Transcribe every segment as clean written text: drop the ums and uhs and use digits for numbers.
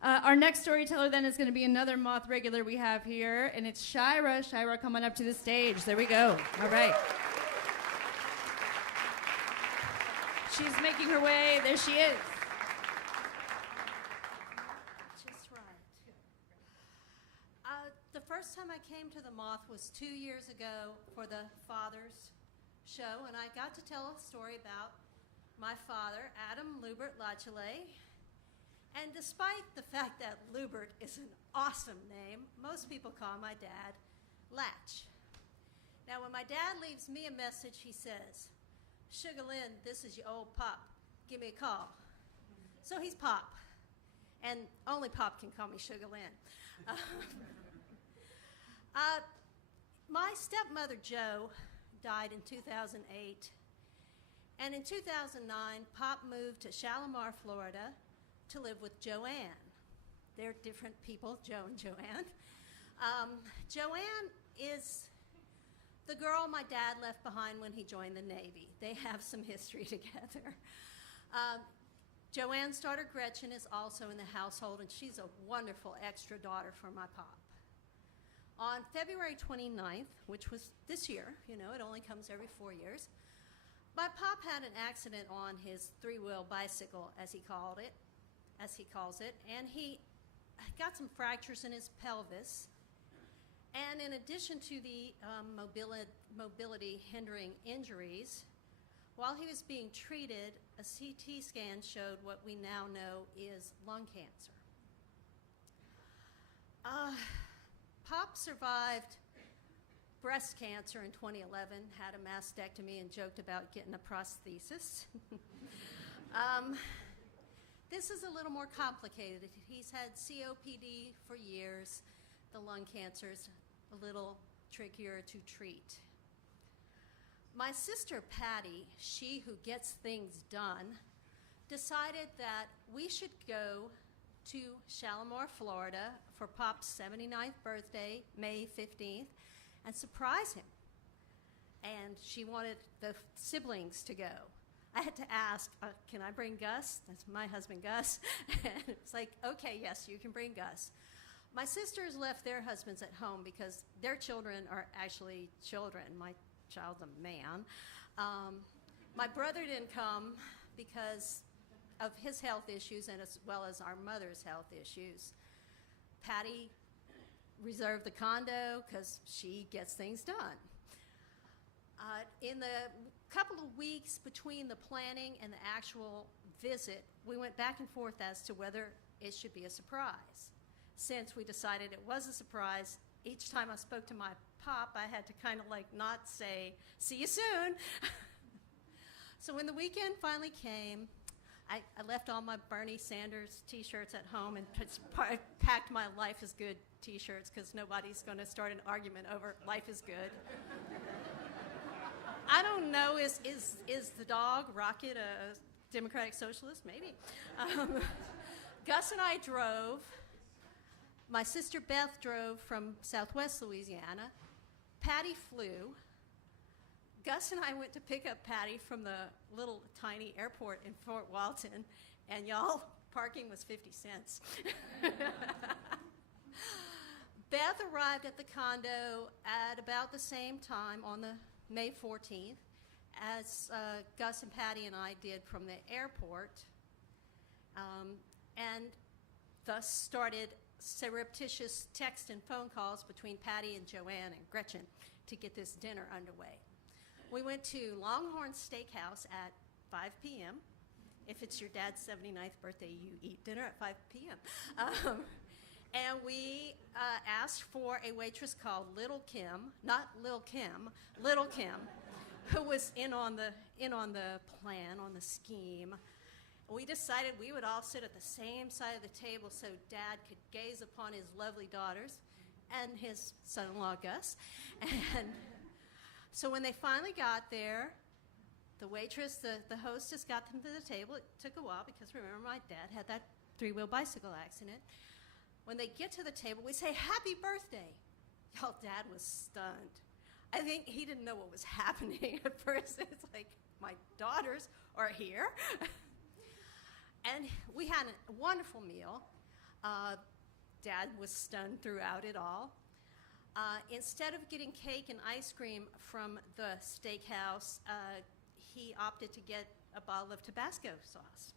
Our next storyteller then is going to be another Moth regular we have here, and it's Shira. Shira, come on up to the stage. There we go. All right. She's making her way. There she is. Just right. The first time I came to the Moth was 2 years ago for the Father's show, and I got to tell a story about my father, Adam Lubert Lachele. And despite the fact that Lubert is an awesome name, most people call my dad Latch. Now, when my dad leaves me a message, he says, "Sugar Lynn, this is your old Pop. Give me a call." So he's Pop, and only Pop can call me Sugar Lynn. My stepmother, Jo, died in 2008, and in 2009, Pop moved to Shalimar, Florida, to live with Joanne. They're different people, Jo and Joanne. Joanne is the girl my dad left behind when he joined the Navy. They have some history together. Joanne's daughter Gretchen is also in the household, and she's a wonderful extra daughter for my Pop. On February 29th, which was this year, it only comes every 4 years, my Pop had an accident on his three-wheel bicycle, as he calls it, and he got some fractures in his pelvis. And in addition to the mobility hindering injuries, while he was being treated, a CT scan showed what we now know is lung cancer. Pop survived breast cancer in 2011, had a mastectomy, and joked about getting a prosthesis. This is a little more complicated. He's had COPD for years. The lung cancer's a little trickier to treat. My sister Patty, she who gets things done, decided that we should go to Shalimar, Florida for Pop's 79th birthday, May 15th, and surprise him. And she wanted the siblings to go. I had to ask, can I bring Gus? That's my husband, Gus. And it's like, okay, yes, you can bring Gus. My sisters left their husbands at home because their children are actually children. My child's a man. My brother didn't come because of his health issues and as well as our mother's health issues. Patty reserved the condo because she gets things done. In the couple of weeks between the planning and the actual visit, we went back and forth as to whether it should be a surprise. Since we decided it was a surprise, each time I spoke to my Pop, I had to kind of not say, "See you soon." So when the weekend finally came, I left all my Bernie Sanders t-shirts at home and packed my Life is Good t-shirts because nobody's going to start an argument over Life is Good. I don't know, is the dog, Rocket, a Democratic Socialist? Maybe. Gus and I drove. My sister Beth drove from Southwest Louisiana. Patty flew. Gus and I went to pick up Patty from the little tiny airport in Fort Walton, and y'all, parking was 50 cents. Beth arrived at the condo at about the same time on the May 14th as Gus and Patty and I did from the airport, and thus started surreptitious text and phone calls between Patty and Joanne and Gretchen to get this dinner underway. We went to Longhorn Steakhouse at 5 p.m. If it's your dad's 79th birthday, you eat dinner at 5 p.m. And we asked for a waitress called Little Kim, not Lil Kim, Little Kim, who was in on the plan, on the scheme. We decided we would all sit at the same side of the table so Dad could gaze upon his lovely daughters and his son-in-law, Gus. And so when they finally got there, the waitress, the hostess got them to the table. It took a while because remember my dad had that three-wheel bicycle accident. When they get to the table, we say, "Happy birthday." Y'all, Dad was stunned. I think he didn't know what was happening at first. It's like, my daughters are here. And we had a wonderful meal. Dad was stunned throughout it all. Instead of getting cake and ice cream from the steakhouse, he opted to get a bottle of Tabasco sauce.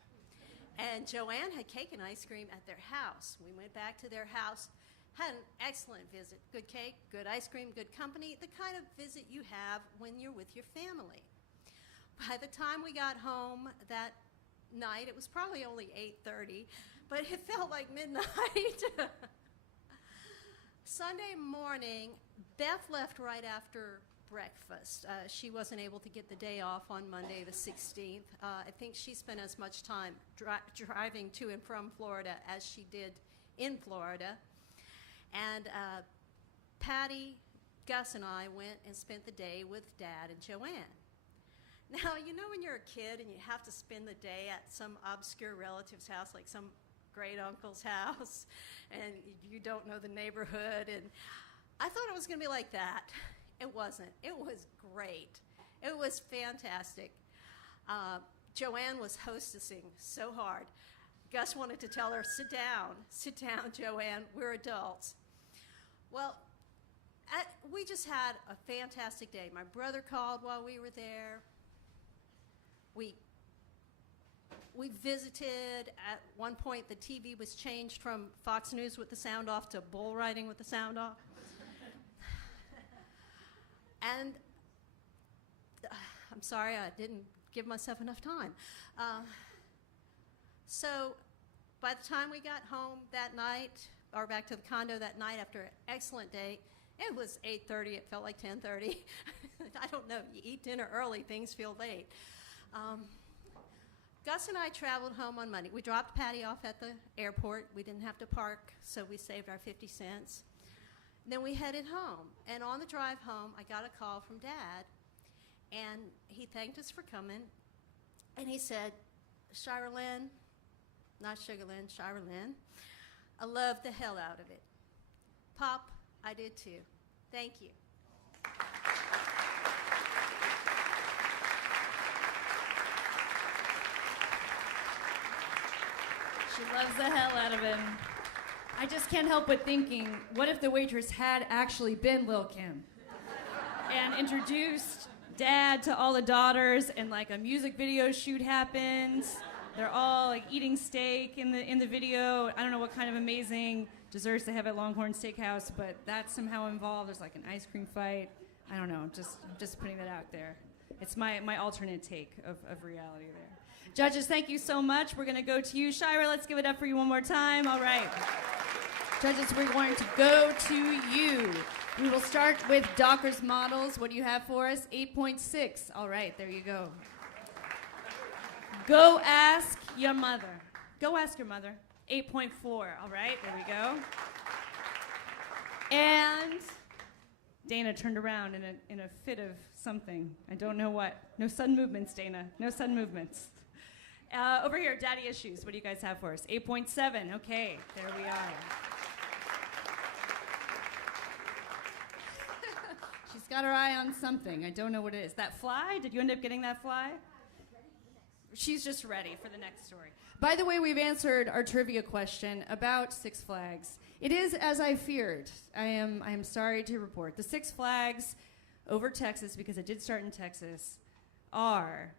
And Joanne had cake and ice cream at their house. We went back to their house, had an excellent visit. Good cake, good ice cream, good company, the kind of visit you have when you're with your family. By the time we got home that night, it was probably only 8:30, but it felt like midnight. Sunday morning, Beth left right after breakfast. She wasn't able to get the day off on Monday the 16th. I think she spent as much time driving to and from Florida as she did in Florida. And Patty, Gus, and I went and spent the day with Dad and Joanne. Now, you know when you're a kid and you have to spend the day at some obscure relative's house, like some great uncle's house, and you don't know the neighborhood, and I thought it was going to be like that. It wasn't. It was great. It was fantastic. Joanne was hostessing so hard. Gus wanted to tell her, sit down, Joanne, we're adults. Well, we just had a fantastic day. My brother called while we were there. We visited. At one point, the TV was changed from Fox News with the sound off to bull riding with the sound off. And I'm sorry, I didn't give myself enough time. So by the time we got home that night, or back to the condo that night after an excellent day, it was 8:30, it felt like 10:30. I don't know, you eat dinner early, things feel late. Gus and I traveled home on Monday. We dropped Patty off at the airport. We didn't have to park, so we saved our 50 cents. Then we headed home, and on the drive home, I got a call from Dad, and he thanked us for coming, and he said, Shira Lynn, not Sugar Lynn, Shira Lynn, I loved the hell out of it. Pop, I did too. Thank you. She loves the hell out of him. I just can't help but thinking, what if the waitress had actually been Lil' Kim and introduced Dad to all the daughters, and like a music video shoot happens. They're all like eating steak in the video. I don't know what kind of amazing desserts they have at Longhorn Steakhouse, but that's somehow involved. There's like an ice cream fight. I don't know. Just putting that out there. It's my alternate take of reality there. Judges, thank you so much. We're going to go to you. Shira, let's give it up for you one more time. All right. Judges, we're going to go to you. We will start with Dockers Models. What do you have for us? 8.6. All right, there you go. Go ask your mother. Go ask your mother. 8.4. All right, there we go. And Dana turned around in a fit of something. I don't know what. No sudden movements, Dana. No sudden movements. Over here, Daddy Issues. What do you guys have for us? 8.7. Okay, there we are. She's got her eye on something. I don't know what it is. That fly? Did you end up getting that fly? She's just ready for the next story. By the way, we've answered our trivia question about Six Flags. It is as I feared. I am sorry to report. The Six Flags over Texas, because it did start in Texas, are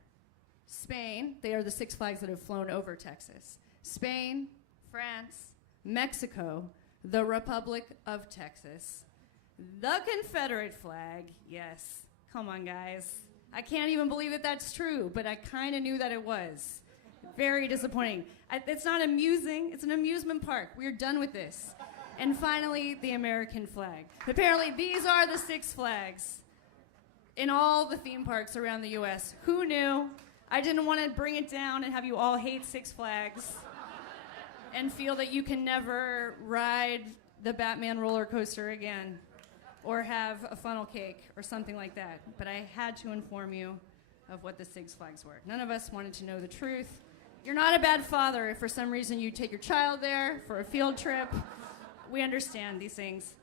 Spain. They are the Six Flags that have flown over Texas. Spain, France, Mexico, the Republic of Texas, the Confederate flag. Yes. Come on, guys. I can't even believe that that's true, but I kind of knew that it was. Very disappointing. It's not amusing. It's an amusement park. We're done with this. And finally, the American flag. Apparently, these are the Six Flags in all the theme parks around the U.S. Who knew? I didn't want to bring it down and have you all hate Six Flags and feel that you can never ride the Batman roller coaster again or have a funnel cake or something like that. But I had to inform you of what the Six Flags were. None of us wanted to know the truth. You're not a bad father if for some reason you take your child there for a field trip. We understand these things.